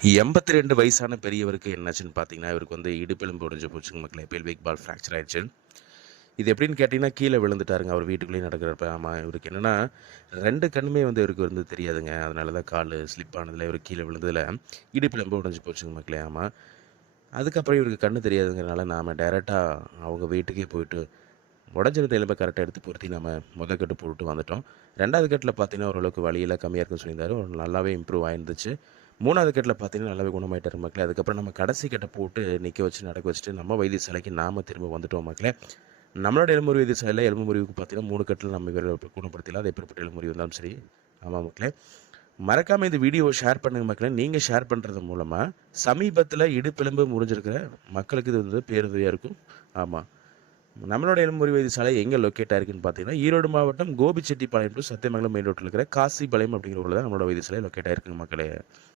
82 வயசான பெரியவருக்கு என்னாச்சுன்னு பார்த்தீங்கன்னா, இவருக்கு வந்து இடுப்பெலும்பு உடைஞ்சு போச்சுங்க மக்களே. பெல்விக் பால் ஃப்ராக்சர் ஆயிடுச்சு. இது எப்படின்னு கேட்டீங்கன்னா, கீழ விழுந்துட்டாருங்க. அவர் வீட்டுக்குள்ளேயே நடக்கிறப்ப. ஆமா, இவருக்கு என்னன்னா 2 கண்ணுமே வந்து இவருக்கு வந்து தெரியாதுங்க. அதனால தான் காலு ஸ்லிப் ஆனதுல இவரு கீழ விழுந்ததுல இடுப்பெலும்பு உடைஞ்சு போச்சுங்க மக்களே. ஆமா. அதுக்கப்புறம் இவருக்கு கண்ணு தெரியாதுங்கிறனால நாம டைரக்ட்டா அவங்க வீட்டுக்கே போயிட்டு உடைஞ்சிருந்த எலும்ப கரெக்ட்டா எடுத்து பொருத்தி நம்ம மொத கட்டு போட்டுட்டு வந்துட்டோம். 2வது கட்டுல பார்த்தீங்கன்னா, ஓரளவுக்கு வலியெல்லாம் கம்மியா இருக்குன்னு சொல்லியிருந்தாரு. நல்லாவே இம்ப்ரூவ் ஆயிருந்துச்சு. 3வது கட்டுல பார்த்தீங்கன்னா, நல்லாவே குணமாயிட்டாரு மக்களே. அதுக்கப்புறம் நம்ம கடைசி கட்ட போட்டு நிக்க வச்சு, நடக்க வச்சுட்டு, நம்ம வைத்தியசாலைக்கு நாம திரும்ப வந்துட்டோம் மக்களே. நம்மளோட எலும்பு முறிவு வைத்தியசாலையில எலும்பு முறிவுக்கு பார்த்தீங்கன்னா, 3 கட்டுல நம்ம இவர குணப்படுத்திடலாம். அது எப்பேற்பட்ட எலும்பு முறிவு இருந்தாலும் சரி. ஆமா மக்களே. மறக்காம இந்த வீடியோவ ஷேர் பண்ணுங்க மக்களே. நீங்க ஷேர் பண்றது மூலமா, சமீபத்தில இடுப்பெலும்பு முறிஞ்சிருக்கிற மக்களுக்கு இது வந்து பேருதவியா இருக்கும். ஆமா. நம்மளோட எலும்பு முறிவு வைத்தியசாலை எங்கே லொக்கேட் ஆயிருக்குன்னு பார்த்தீங்கன்னா, ஈரோடு மாவட்டம் கோபிச்செட்டிப்பாளையம் டு சத்தியமங்கலம் மெயின் ரோட்ல இருக்கிற காசிபாளையம் அப்படிங்கிற ஊர்ல தான் நம்மளோட வைத்தியசாலை லொக்கேட் ஆயிருக்குங்க மக்களே.